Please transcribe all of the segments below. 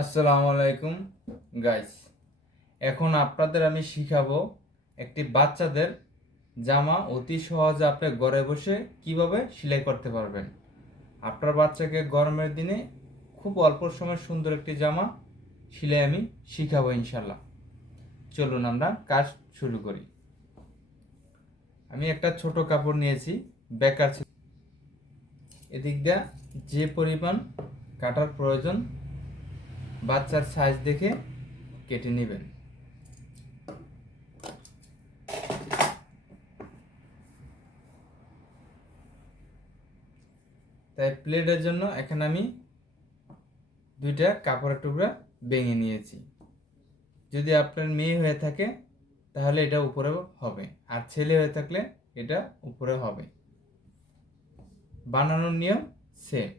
আসসালামু আলাইকুম গাইস। এখন আপনাদের আমি শিখাবো একটি বাচ্চাদের জামা অতি সহজে আপনি ঘরে বসে কিভাবে সেলাই করতে পারবেন। আপনার বাচ্চাকে গরমের দিনে খুব অল্প সময় সুন্দর একটি জামা সেলাই আমি শিখাবো ইনশাল্লাহ। চলুন আমরা কাজ শুরু করি। আমি একটা ছোট কাপড় নিয়েছি, বেকার এদিক দিয়ে যে পরিমাণ কাটার প্রয়োজন বাচ্চার সাইজ দেখে কেটে নেবেন। তাই প্লেটের জন্য এখানে আমি দুইটা কাপড়ের টুকরা ভেঙে নিয়েছি। যদি আপনার মেয়ে হয়ে থাকে তাহলে এটা উপরে হবে, আর ছেলে হয়ে থাকলে এটা উপরে হবে। বানানোর নিয়ম সেম।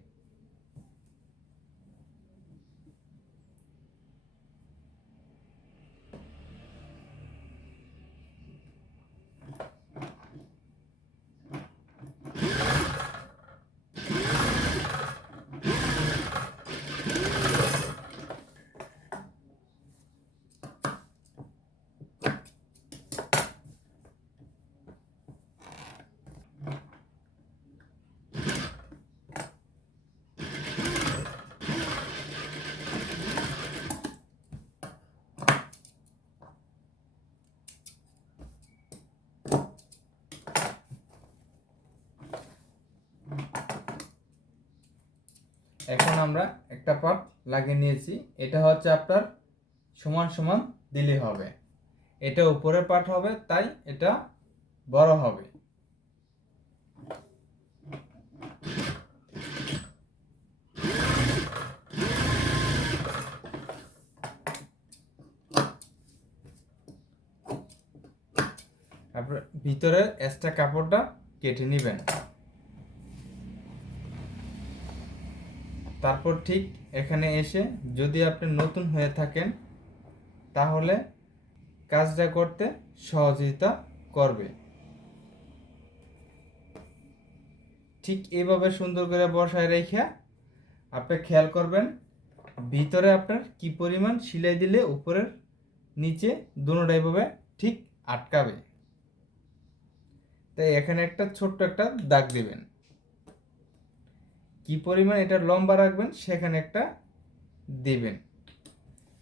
এখন আমরা একটা পার্ট লাগিয়ে নিয়েছি, এটা হচ্ছে আপনার সমান সমান দিলে হবে। এটা উপরের পার্ট হবে, তাই এটা বড় হবে। তারপর ভিতরে এক্সট্রা কাপড়টা কেটে নেবেন। তারপর ঠিক এখানে এসে যদি আপনি নতুন হয়ে থাকেন তাহলে কাজটা করতে সহযোগিতা করবে। ঠিক এইভাবে সুন্দর করে বসায় রেখে আপনি খেয়াল করবেন ভিতরে আপনার কি পরিমাণ সেলাই দিলে উপরের নিচে দুটোটাই ভাবে ঠিক আটকাবে। তাই এখানে একটা ছোট্ট একটা দাগ দিবেন। কি পরিমাণ এটা লম্বা রাখবেন সেখানে একটা দিবেন।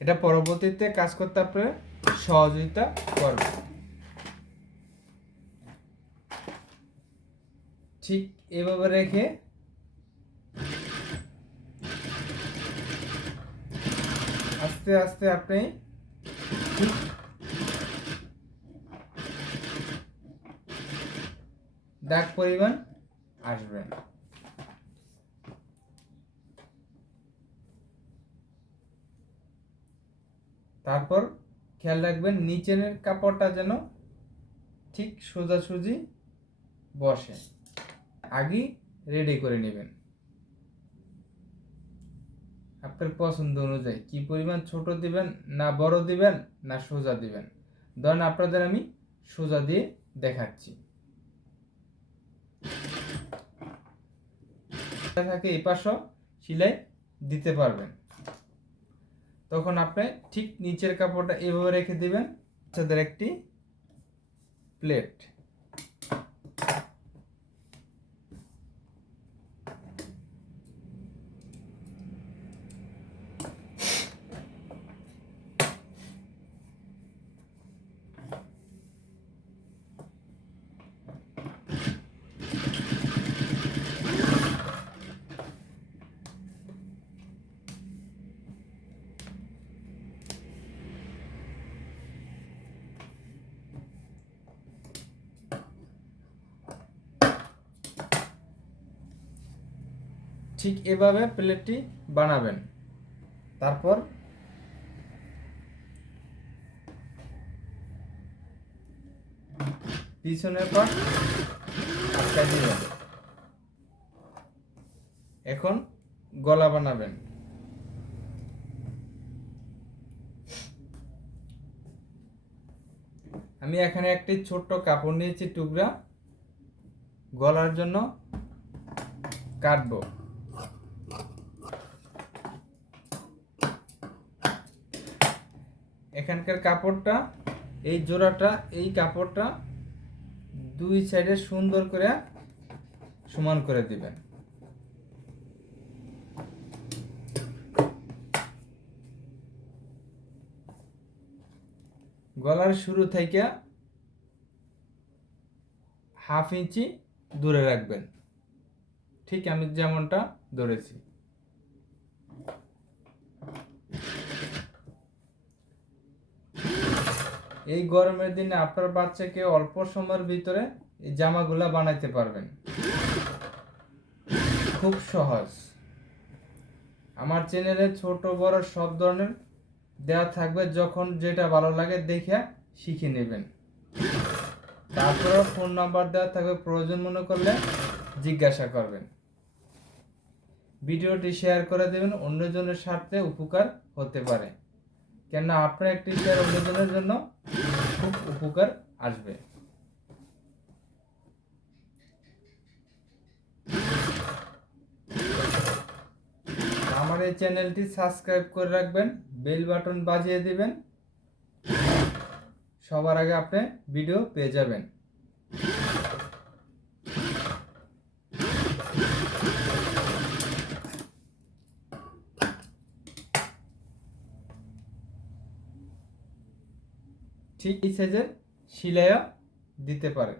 এটা পরবর্তীতে কাজ করতে আপনার সহযোগিতা করবে। ঠিক এভাবে রেখে আস্তে আস্তে আপনি ঠিক দাগ পরিমাণ আসবেন। তারপর খেয়াল রাখবেন নিচের কাপড়টা যেন ঠিক সোজাসুজি বসে। আগেই রেডি করে নেবেন আপনার পছন্দ অনুযায়ী কি পরিমাণ ছোট দিবেন, না বড় দিবেন, না সোজা দিবেন। ধরেন আপনাদের আমি সোজা দিয়ে দেখাচ্ছি। থাকে এই পাশও সেলাই দিতে পারবেন। তখন আপনি ঠিক নিচের কাপড়টা এভাবে রেখে দিবেন। বাচ্চাদের একটি প্লেট, ঠিক এভাবে প্লেটটি বানাবেন। তারপর পিছনের পাট আটকায় দিবেন। এখন গলা বানাবেন। আমি এখানে একটি ছোট্ট কাপড় নিয়েছি টুকরা, গলার জন্য কাটবো। এখানকার কাপড়টা, এই জোড়াটা, এই কাপড়টা দুই সাইডে সুন্দর করে সমান করে দিবেন। গলার শুরু থেকে 1/2 ইঞ্চি দূরে রাখবেন, ঠিক আমি যেমনটা ধরেছি। এই গরমের দিনে আপনার বাচ্চাকে অল্প সময়ের ভিতরে এই জামাগুলা বানাইতে পারবেন, খুব সহজ। আমার চ্যানেলে ছোট বড় সব ধরনের দেওয়া থাকবে, যখন যেটা ভালো লাগে দেখে শিখে নেবেন। তারপরে ফোন নাম্বার দেওয়া থাকবে, প্রয়োজন মনে করলে জিজ্ঞাসা করবেন। ভিডিওটি শেয়ার করে দেবেন, অন্যজনের স্বার্থে উপকার হতে পারে, কেননা আপনার একটি শেয়ার অন্যজনের জন্য খুব উপকার আসবে। আমার এই চ্যানেলটি সাবস্ক্রাইব করে রাখবেন, বেল বাটন বাজিয়ে দিবেন, সবার আগে আপনি ভিডিও পেয়ে যাবেন। ঠিক এই সাইজের সেলাইও দিতে পারেন।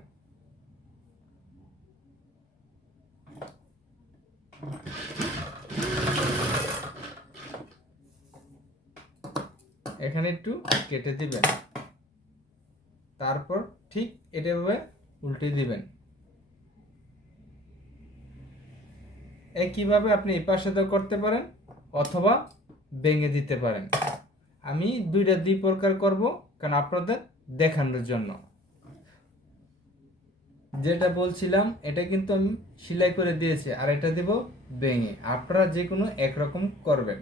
এখানে একটু কেটে দিবেন, তারপর ঠিক এভাবে উল্টে দিবেন। একইভাবে আপনি এই পাশেও করতে পারেন অথবা ভেঙে দিতে পারেন। আমি দুই প্রকার করব, কারণ আপনাদের দেখানোর জন্য। যেটা বলছিলাম এটা কিন্তু আমি সেলাই করে দিয়েছি, আর এটা দেব ভেঙে। আপনারা যে কোনো একরকম করবেন।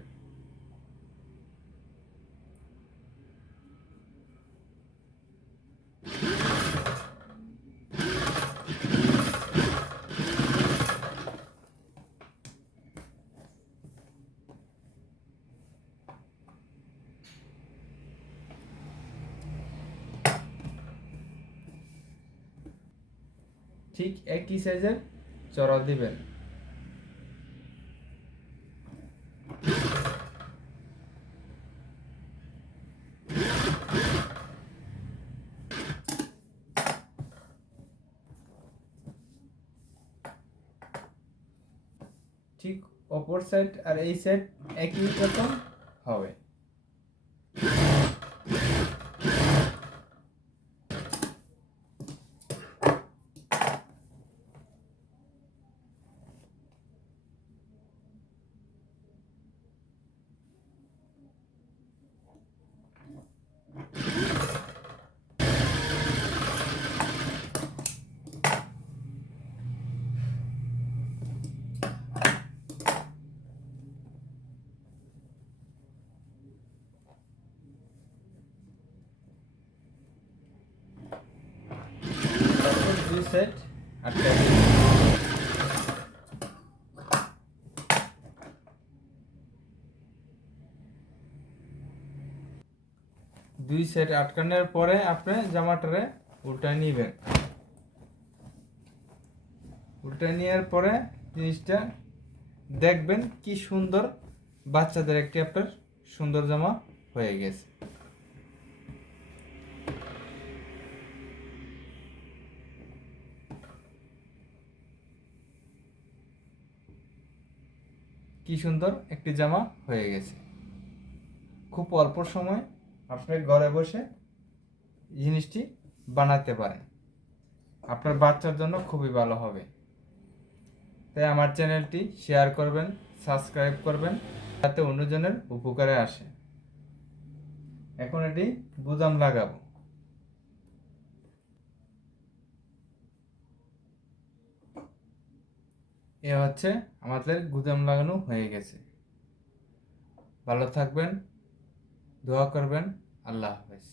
ঠিক একই সাইজের চড়া দিবেন। ঠিক অপর সাইড আর এই সাইড একই রকম হবে। দুই সাইড আটকা দিবেন। দুই সাইড আটকানোর পরে আপনি জামাটারে উল্টায় নিবেন। উল্টায় নেওয়ার পরে জিনিসটা দেখবেন কি সুন্দর, বাচ্চাদের একটি আপনার সুন্দর জামা হয়ে গেছে। কি সুন্দর একটি জামা হয়ে গেছে। খুব অল্প সময় আপনি ঘরে বসে জিনিসটি বানাতে পারেন, আপনার বাচ্চার জন্য খুবই ভালো হবে। তাই আমার চ্যানেলটি শেয়ার করবেন, সাবস্ক্রাইব করবেন, যাতে অন্যজনের উপকারে আসে। এখন এটি বোতাম লাগাবো। এ হচ্ছে আমাদের গুদাম লাগানো হয়ে গেছে। ভালো থাকবেন, দোয়া করবেন। আল্লাহ হাফেজ।